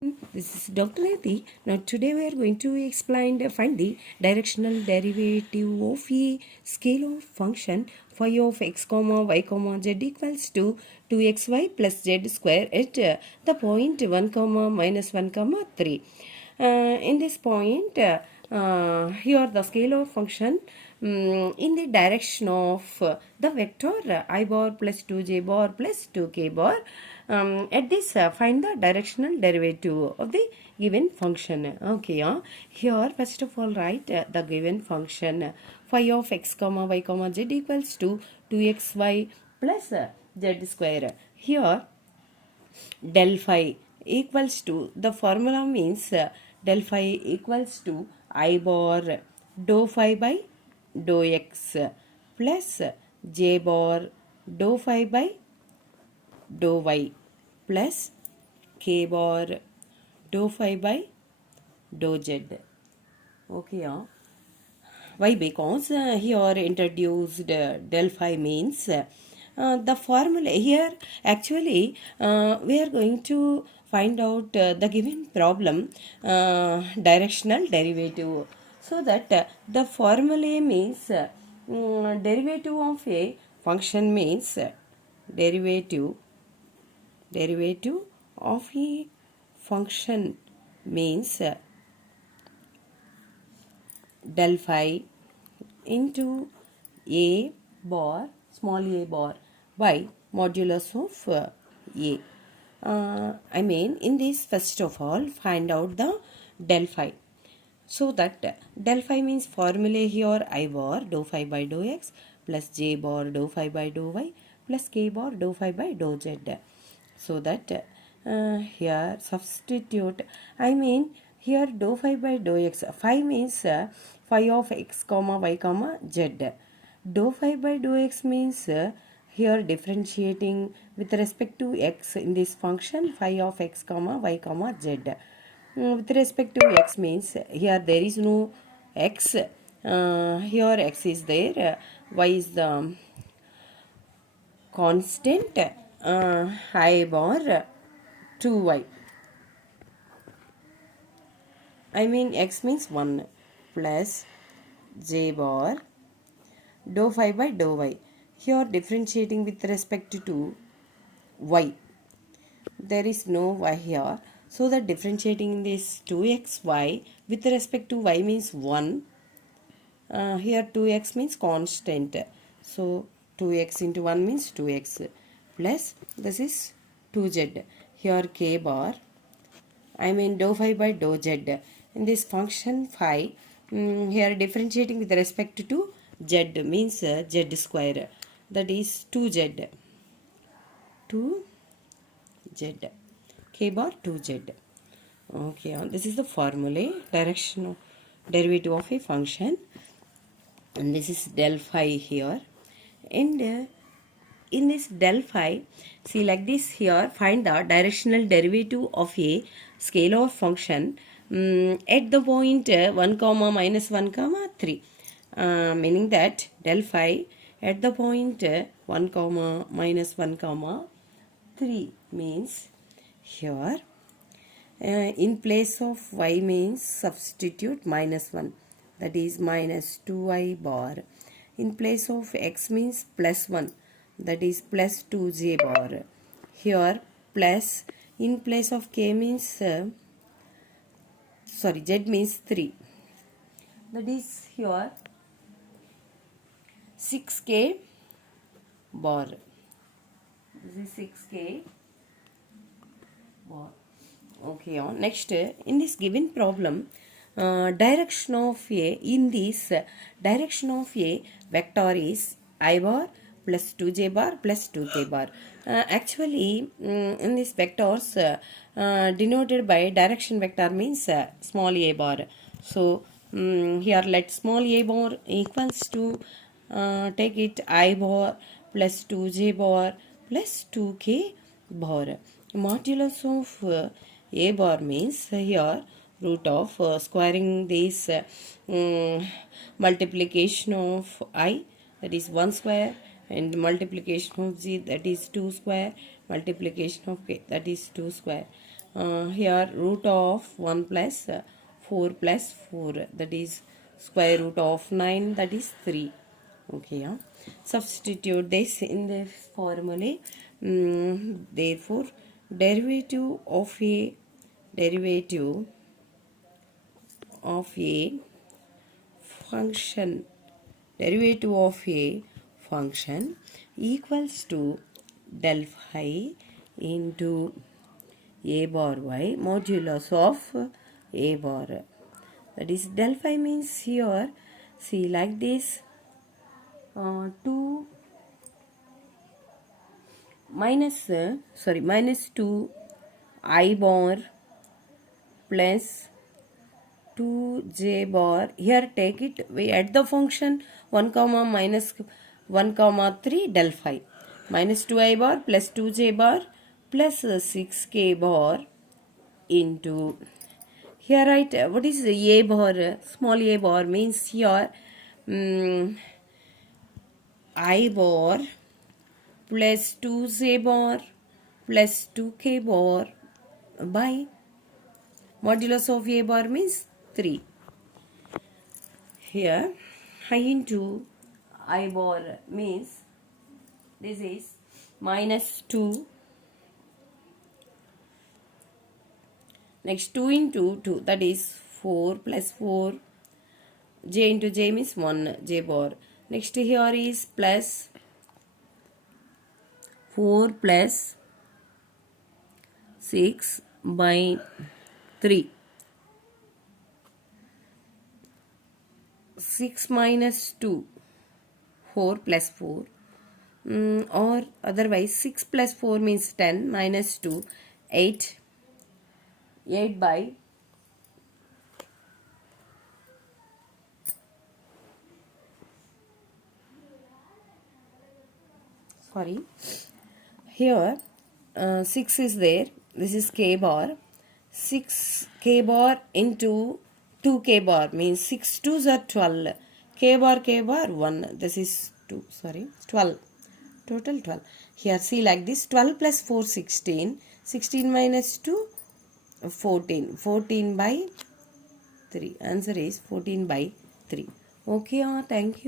This is Dr. Neti. Now today we are going to find the directional derivative of a scalar function phi of x comma y comma z equals to 2xy plus z square at the point 1 comma minus 1 comma 3. In this point, here the scalar function in the direction of the vector I bar plus 2j bar plus 2k bar. At this, find the directional derivative of the given function. Okay, here first of all write the given function phi of x comma y comma z equals to 2xy plus z square. Here del phi equals to, the formula means del phi equals to I bar dou phi by dou x plus j bar dou phi by dou y plus k bar dou phi by dou z. Okay, why? Because here introduced del phi means the formula here actually we are going to find out the given problem directional derivative, so that the formula means derivative of a function means derivative of a function means del phi into a bar small a bar by modulus of a. I mean, in this, first of all find out the del phi, so that del phi means formula here I bar dou phi by dou x plus j bar dou phi by dou y plus k bar dou phi by dou z. So that here substitute, I mean here dou phi by dou x, phi means phi of x comma y comma z. Dou phi by dou x means here differentiating with respect to x in this function phi of x comma y comma z. With respect to x means here there is no x, here x is there, y is the constant, I bar 2y. I mean x means 1 plus j bar dou phi by dou y. Here differentiating with respect to y. There is no y here. So that differentiating this 2xy with respect to y means 1. Here 2x means constant. So 2x into 1 means 2x plus this is 2z. Here k bar, I mean dou phi by dou z. In this function phi, here differentiating with respect to z means z square, that is 2z. 2z. K bar 2z. Okay, this is the formula, direction derivative of a function, and this is del phi here. And in this del phi, see like this here, find the directional derivative of a scalar function at the point 1 comma minus 1 comma 3, meaning that del phi at the point 1 comma minus 1 comma 3 means here in place of y means substitute minus 1, that is minus 2y bar. In place of x means plus 1, that is plus 2j bar. Here plus, in place of k means z means 3, that is here 6k bar. This is 6k bar. Okay, next in this given problem, direction of a, in this direction of a vector is I bar plus 2j bar plus 2k bar. Actually, in these vectors denoted by direction vector means small a bar. So here let small a bar equals to, take it I bar plus 2j bar plus 2k bar. Modulus of a bar means here root of squaring this multiplication of I, that is 1 square, and multiplication of z, that is 2 square, multiplication of k, that is 2 square. here root of 1 plus 4 plus 4, that is square root of 9, that is 3. Okay, yeah. Substitute this in the formula. Therefore, derivative of a function derivative of a function equals to del phi into a bar y modulus of a bar. That is, del phi means here, see like this, 2 minus 2 I bar plus 2j bar. Here take it, we add the function 1 comma minus 1 comma 3 del phi minus 2I bar plus 2j bar plus 6k bar into, here write what is a bar. Small a bar means here I bar plus 2j bar plus 2k bar by modulus of a bar means 3. Here I into I bar means this is minus 2, next 2 into 2, that is 4 plus 4, j into j means 1 j bar. Next here is plus 4 plus 6 by 3. 6 minus 2, 4 plus 4, or otherwise 6 plus 4 means 10, minus 2, 8. 8 by here 6 is there, this is k bar, 6k bar into 2k bar means 6 2s are 12, k bar 1, this is 12, total 12. Here see like this, 12 plus 4 16, 16 minus 2 14, 14 by 3, answer is 14 by 3. Okay, thank you.